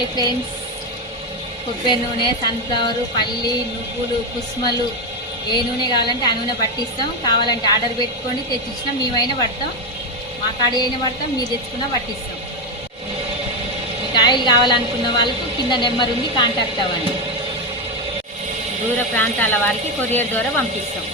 Hi friends, కొబ్బరి నూనె, sunflower, పల్లి, నువ్వులు, కుస్మలు ఏ నూనె కావాలంటే ఆ నూనె పట్టిస్తాం. కావాలంటే ఆర్డర్ పెట్టుకోండి, తెచ్చిచ్చినా మేమైనా పడతాం. మా కాడ అయినా పడతాం, మీరు తెచ్చుకున్నా పట్టిస్తాం. మీకు ఆయిల్ కావాలనుకున్న వాళ్ళకు కింద నెంబర్ ఉంది, కాంటాక్ట్ అవ్వండి. దూర ప్రాంతాల వారికి కొరియర్ ద్వారా పంపిస్తాం.